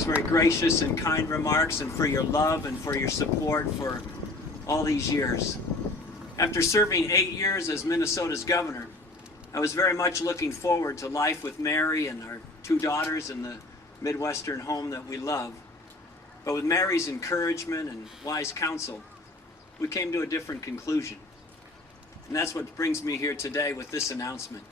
Mark's very gracious and kind remarks, and for your love and for your support for all these years. After serving 8 years as Minnesota's governor, I was very much looking forward to life with Mary and our 2 daughters in the Midwestern home that we love. But with Mary's encouragement and wise counsel, we came to a different conclusion. And that's what brings me here today with this announcement.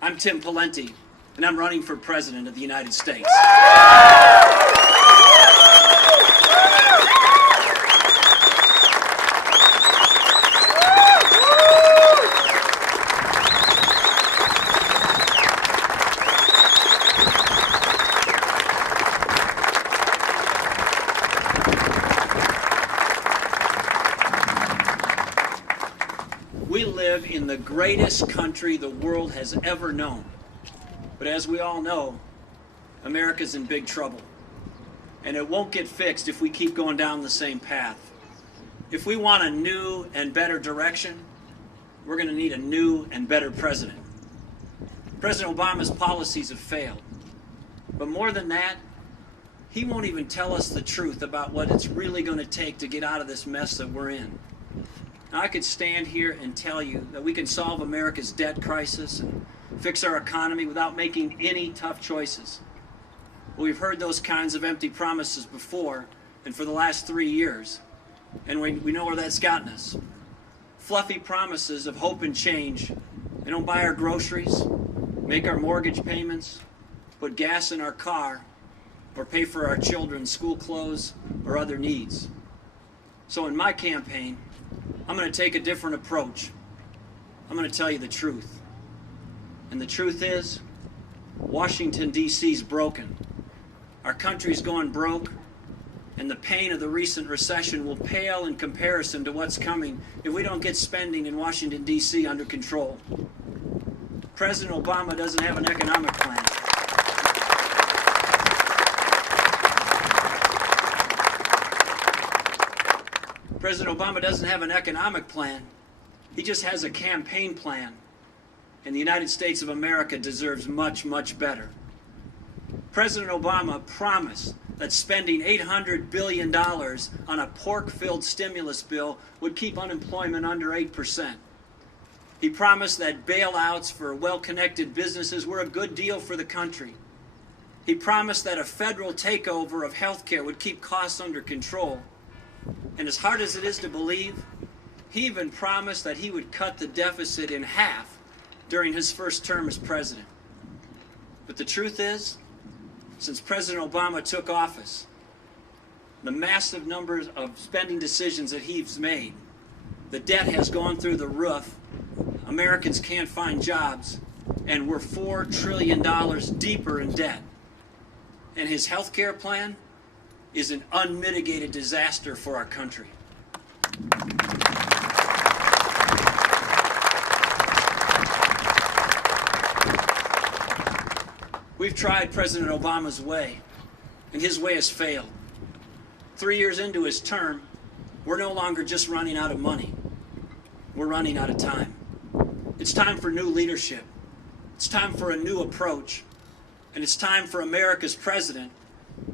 I'm Tim Pawlenty, and I'm running for President of the United States. We live in the greatest country the world has ever known. But as we all know, America's in big trouble. And it won't get fixed if we keep going down the same path. If we want a new and better direction, we're going to need a new and better president. President Obama's policies have failed. But more than that, he won't even tell us the truth about what it's really going to take to get out of this mess that we're in. Now, I could stand here and tell you that we can solve America's debt crisis and fix our economy without making any tough choices. Well, we've heard those kinds of empty promises before, and for the last 3 years, and we know where that's gotten us. Fluffy promises of hope and change. They don't buy our groceries, make our mortgage payments, put gas in our car, or pay for our children's school clothes or other needs. So in my campaign, I'm going to take a different approach. I'm going to tell you the truth. And the truth is, Washington, D.C. is broken. Our country's going broke, and the pain of the recent recession will pale in comparison to what's coming if we don't get spending in Washington, D.C. under control. President Obama doesn't have an economic plan. President Obama doesn't have an economic plan. He just has a campaign plan. And the United States of America deserves much, much better. President Obama promised that spending $800 billion on a pork-filled stimulus bill would keep unemployment under 8%. He promised that bailouts for well-connected businesses were a good deal for the country. He promised that a federal takeover of health care would keep costs under control. And as hard as it is to believe, he even promised that he would cut the deficit in half during his first term as president. But the truth is, since President Obama took office, the massive numbers of spending decisions that he's made, the debt has gone through the roof, Americans can't find jobs, and we're $4 trillion deeper in debt. And his health care plan is an unmitigated disaster for our country. We've tried President Obama's way, and his way has failed. 3 years into his term, we're no longer just running out of money. We're running out of time. It's time for new leadership. It's time for a new approach. And it's time for America's president,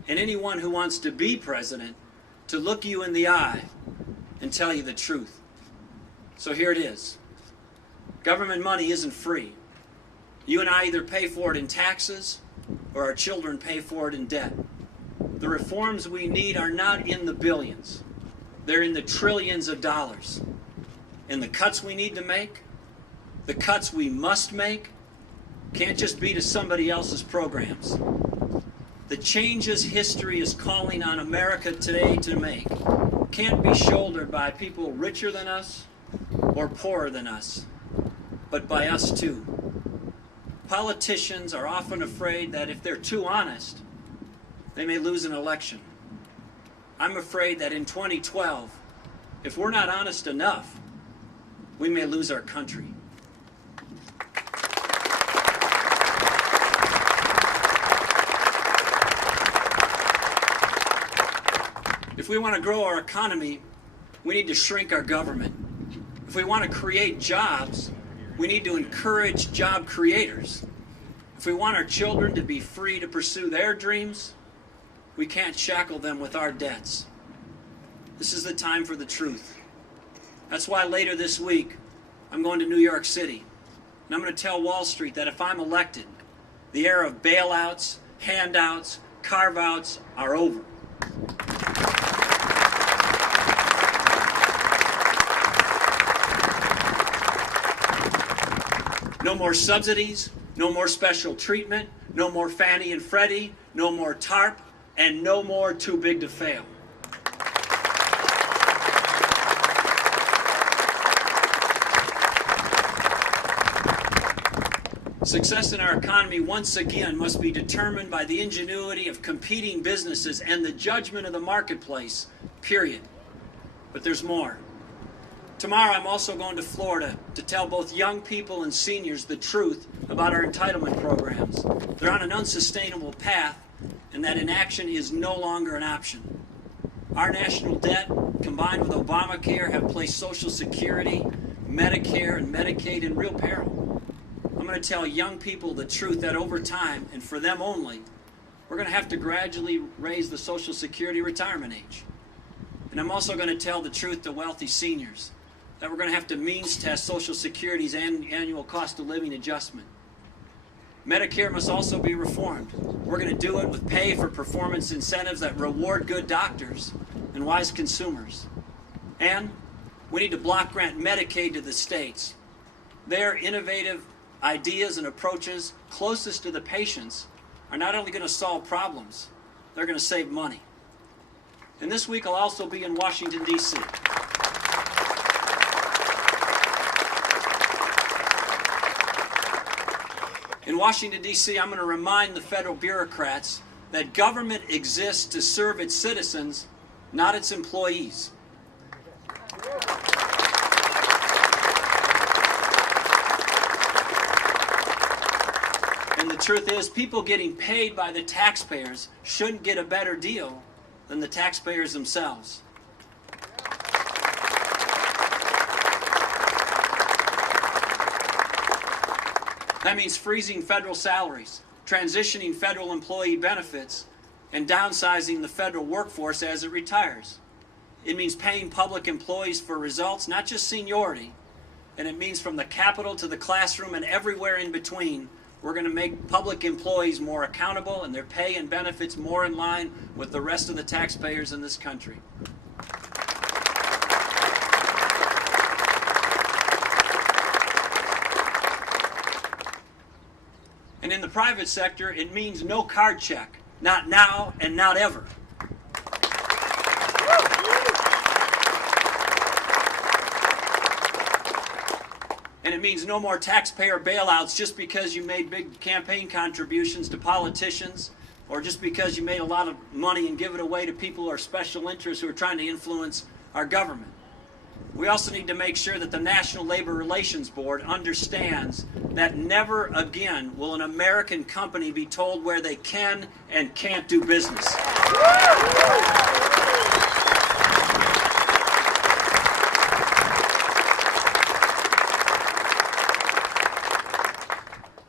and anyone who wants to be president, to look you in the eye and tell you the truth. So here it is. Government money isn't free. You and I either pay for it in taxes or our children pay for it in debt. The reforms we need are not in the billions. They're in the trillions of dollars. And the cuts we need to make, the cuts we must make, can't just be to somebody else's programs. The changes history is calling on America today to make can't be shouldered by people richer than us or poorer than us, but by us too. Politicians are often afraid that if they're too honest, they may lose an election. I'm afraid that in 2012, if we're not honest enough, we may lose our country. If we want to grow our economy, we need to shrink our government. If we want to create jobs, we need to encourage job creators. If we want our children to be free to pursue their dreams, We can't shackle them with our debts. This is the time for the truth. That's why later this week, I'm going to New York City. And I'm going to tell Wall Street that if I'm elected, the era of bailouts, handouts, carve-outs are over. No more subsidies, no more special treatment, no more Fannie and Freddie, no more TARP, and no more too big to fail. Success in our economy once again must be determined by the ingenuity of competing businesses and the judgment of the marketplace, period. But there's more. Tomorrow I'm also going to Florida to tell both young people and seniors the truth about our entitlement programs. They're on an unsustainable path, and that inaction is no longer an option. Our national debt, combined with Obamacare, have placed Social Security, Medicare, and Medicaid in real peril. I'm going to tell young people the truth that over time, and for them only, we're going to have to gradually raise the Social Security retirement age. And I'm also going to tell the truth to wealthy seniors, that we're going to have to means test Social Security's annual cost of living adjustment. Medicare must also be reformed. We're going to do it with pay for performance incentives that reward good doctors and wise consumers. And we need to block grant Medicaid to the states. Their innovative ideas and approaches closest to the patients are not only going to solve problems, they're going to save money. And this week I'll also be in Washington, D.C. In Washington, D.C., I'm going to remind the federal bureaucrats that government exists to serve its citizens, not its employees. And the truth is, people getting paid by the taxpayers shouldn't get a better deal than the taxpayers themselves. That means freezing federal salaries, transitioning federal employee benefits, and downsizing the federal workforce as it retires. It means paying public employees for results, not just seniority. And it means from the Capitol to the classroom and everywhere in between, we're going to make public employees more accountable and their pay and benefits more in line with the rest of the taxpayers in this country. And in the private sector, it means no card check, not now and not ever. And it means no more taxpayer bailouts just because you made big campaign contributions to politicians or just because you made a lot of money and give it away to people who are special interests who are trying to influence our government. We also need to make sure that the National Labor Relations Board understands that never again will an American company be told where they can and can't do business.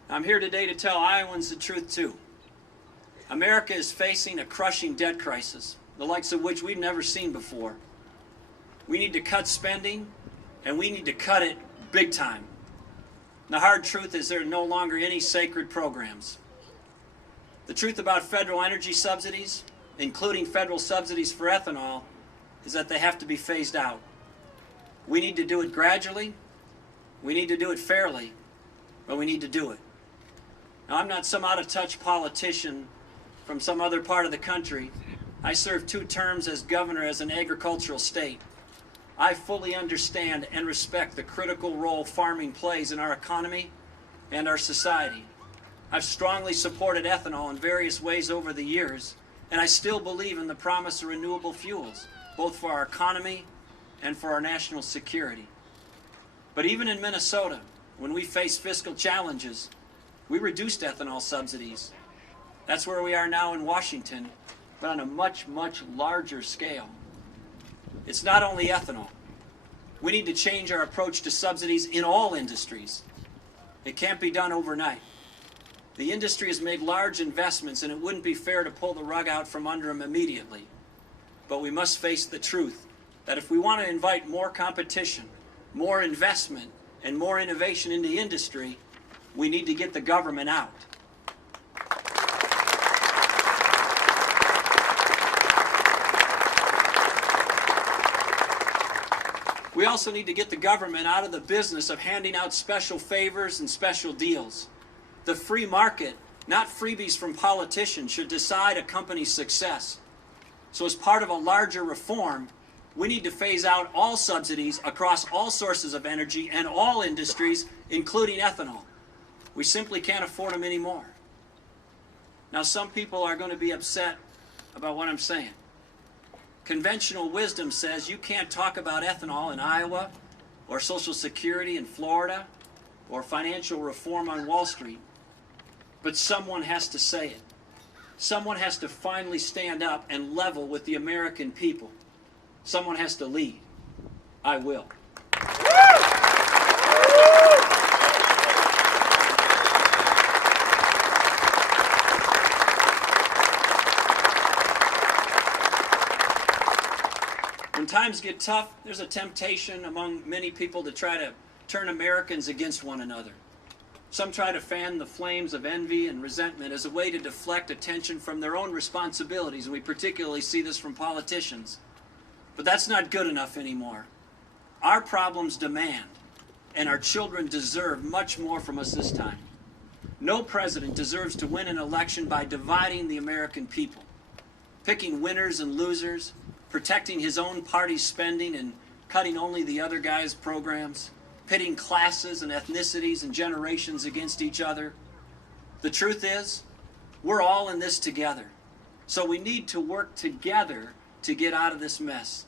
I'm here today to tell Iowans the truth too. America is facing a crushing debt crisis, the likes of which we've never seen before. We need to cut spending, and we need to cut it big time. The hard truth is there are no longer any sacred programs. The truth about federal energy subsidies, including federal subsidies for ethanol, is that they have to be phased out. We need to do it gradually, we need to do it fairly, but we need to do it. Now, I'm not some out-of-touch politician from some other part of the country. I served 2 terms as governor as an agricultural state. I fully understand and respect the critical role farming plays in our economy and our society. I've strongly supported ethanol in various ways over the years, and I still believe in the promise of renewable fuels, both for our economy and for our national security. But even in Minnesota, when we face fiscal challenges, we reduced ethanol subsidies. That's where we are now in Washington, but on a much, much larger scale. It's not only ethanol. We need to change our approach to subsidies in all industries. It can't be done overnight. The industry has made large investments, and it wouldn't be fair to pull the rug out from under them immediately. But we must face the truth that if we want to invite more competition, more investment, and more innovation in the industry, we need to get the government out. We also need to get the government out of the business of handing out special favors and special deals. The free market, not freebies from politicians, should decide a company's success. So as part of a larger reform, we need to phase out all subsidies across all sources of energy and all industries, including ethanol. We simply can't afford them anymore. Now, some people are going to be upset about what I'm saying. Conventional wisdom says you can't talk about ethanol in Iowa, or Social Security in Florida, or financial reform on Wall Street. But someone has to say it. Someone has to finally stand up and level with the American people. Someone has to lead. I will. When times get tough, there's a temptation among many people to try to turn Americans against one another. Some try to fan the flames of envy and resentment as a way to deflect attention from their own responsibilities, and we particularly see this from politicians. But that's not good enough anymore. Our problems demand, and our children deserve much more from us this time. No president deserves to win an election by dividing the American people, picking winners and losers, protecting his own party's spending and cutting only the other guy's programs, pitting classes and ethnicities and generations against each other. The truth is, we're all in this together. So we need to work together to get out of this mess.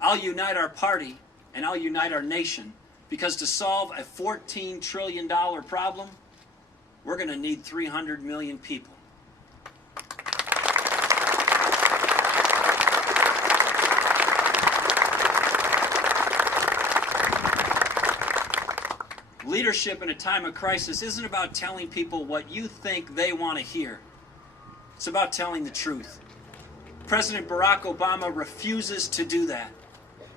I'll unite our party and I'll unite our nation, because to solve a $14 trillion problem, we're going to need 300 million people. Leadership in a time of crisis isn't about telling people what you think they want to hear. It's about telling the truth. President Barack Obama refuses to do that.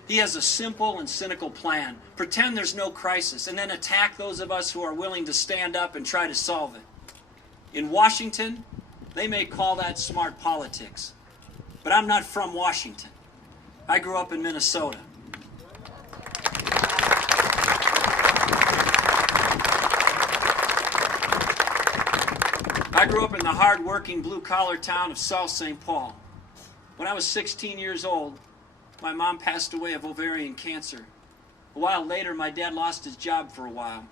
He has a simple and cynical plan. Pretend there's no crisis and then attack those of us who are willing to stand up and try to solve it. In Washington, they may call that smart politics. But I'm not from Washington. I grew up in Minnesota. I grew up in the hard-working, blue-collar town of South St. Paul. When I was 16 years old, my mom passed away of ovarian cancer. A while later, my dad lost his job for a while.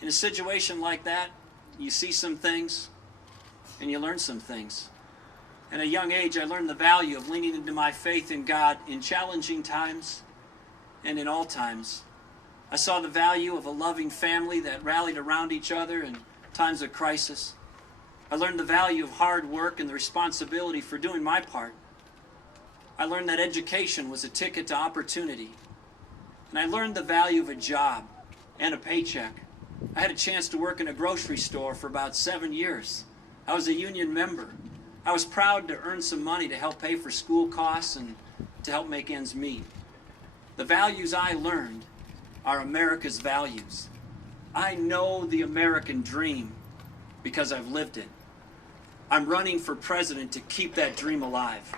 In a situation like that, you see some things, and you learn some things. At a young age, I learned the value of leaning into my faith in God in challenging times and in all times. I saw the value of a loving family that rallied around each other in times of crisis. I learned the value of hard work and the responsibility for doing my part. I learned that education was a ticket to opportunity. And I learned the value of a job and a paycheck. I had a chance to work in a grocery store for about 7 years. I was a union member. I was proud to earn some money to help pay for school costs and to help make ends meet. The values I learned are America's values. I know the American dream because I've lived it. I'm running for president to keep that dream alive.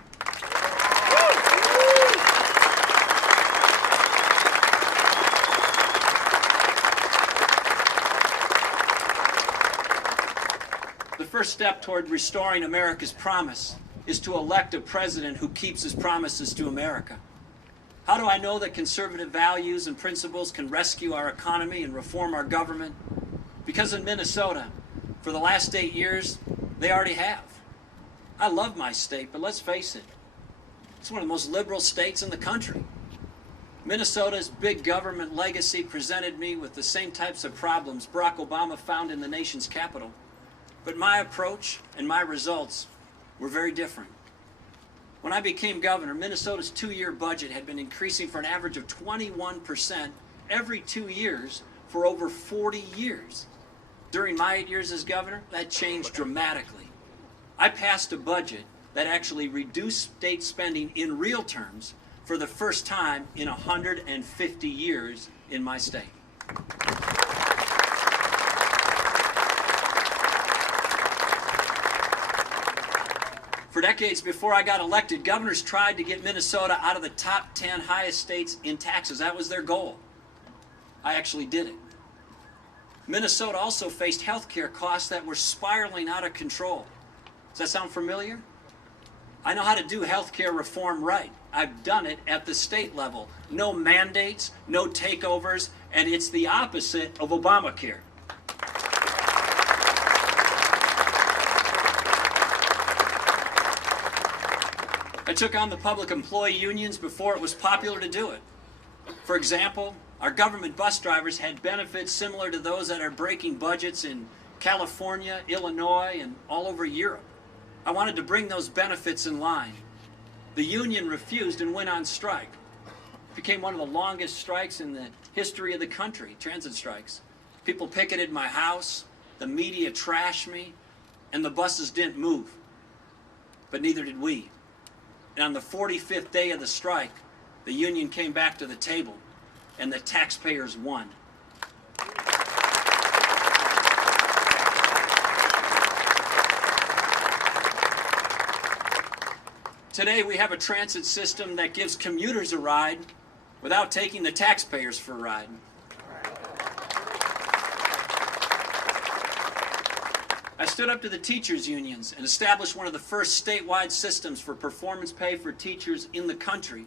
The first step toward restoring America's promise is to elect a president who keeps his promises to America. How do I know that conservative values and principles can rescue our economy and reform our government? Because in Minnesota, for the last 8 years, they already have. I love my state, but let's face it, it's one of the most liberal states in the country. Minnesota's big government legacy presented me with the same types of problems Barack Obama found in the nation's capital. But my approach and my results were very different. When I became governor, Minnesota's 2-year budget had been increasing for an average of 21% every 2 years for over 40 years. During my 8 years as governor, that changed dramatically. I passed a budget that actually reduced state spending in real terms for the first time in 150 years in my state. For decades before I got elected, governors tried to get Minnesota out of the top 10 highest states in taxes. That was their goal. I actually did it. Minnesota also faced health care costs that were spiraling out of control. Does that sound familiar? I know how to do health care reform right. I've done it at the state level. No mandates, no takeovers, and it's the opposite of Obamacare. I took on the public employee unions before it was popular to do it. For example, our government bus drivers had benefits similar to those that are breaking budgets in California, Illinois, and all over Europe. I wanted to bring those benefits in line. The union refused and went on strike. It became one of the longest strikes in the history of the country, transit strikes. People picketed my house, the media trashed me, and the buses didn't move. But neither did we. And on the 45th day of the strike, the union came back to the table, and the taxpayers won. Today, we have a transit system that gives commuters a ride without taking the taxpayers for a ride. I stood up to the teachers' unions and established one of the first statewide systems for performance pay for teachers in the country.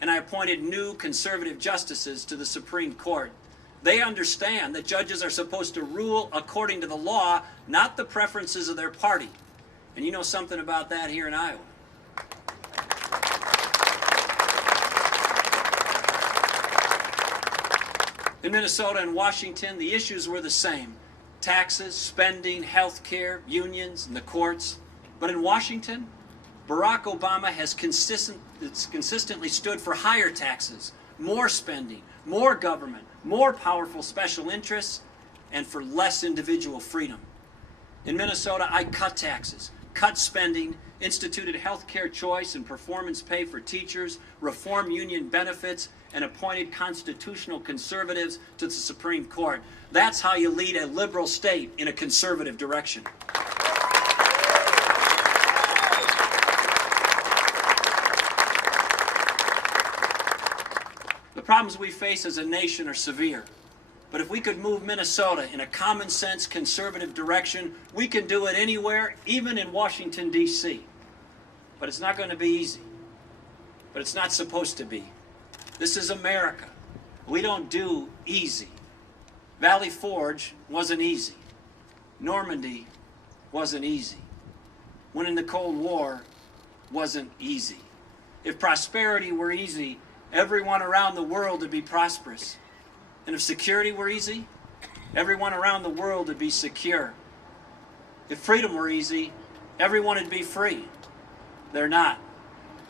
And I appointed new conservative justices to the Supreme Court. They understand that judges are supposed to rule according to the law, not the preferences of their party. And you know something about that here in Iowa. In Minnesota and Washington, the issues were the same. Taxes, spending, health care, unions, and the courts. But in Washington, Barack Obama has consistently stood for higher taxes, more spending, more government, more powerful special interests, and for less individual freedom. In Minnesota, I cut taxes, cut spending, instituted health care choice and performance pay for teachers, reformed union benefits, and appointed constitutional conservatives to the Supreme Court. That's how you lead a liberal state in a conservative direction. The problems we face as a nation are severe. But if we could move Minnesota in a common sense conservative direction, we can do it anywhere, even in Washington, D.C. But it's not going to be easy. But it's not supposed to be. This is America. We don't do easy. Valley Forge wasn't easy. Normandy wasn't easy. Winning the Cold War wasn't easy. If prosperity were easy, everyone around the world would be prosperous. And if security were easy, everyone around the world would be secure. If freedom were easy, everyone would be free. They're not.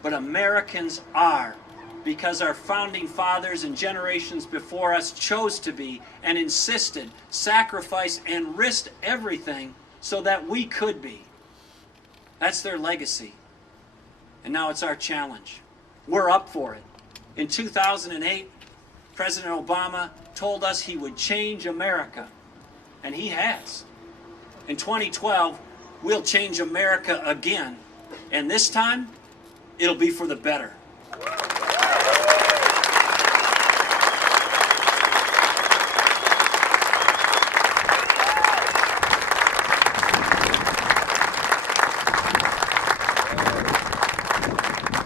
But Americans are, because our founding fathers and generations before us chose to be and insisted, sacrificed, and risked everything so that we could be. That's their legacy. And now it's our challenge. We're up for it. In 2008, President Obama told us he would change America, and he has. In 2012, we'll change America again, and this time, it'll be for the better.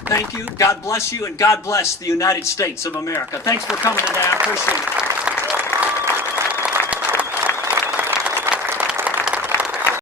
Thank you, God bless you, and God bless the United States of America. Thanks for coming today, I appreciate it.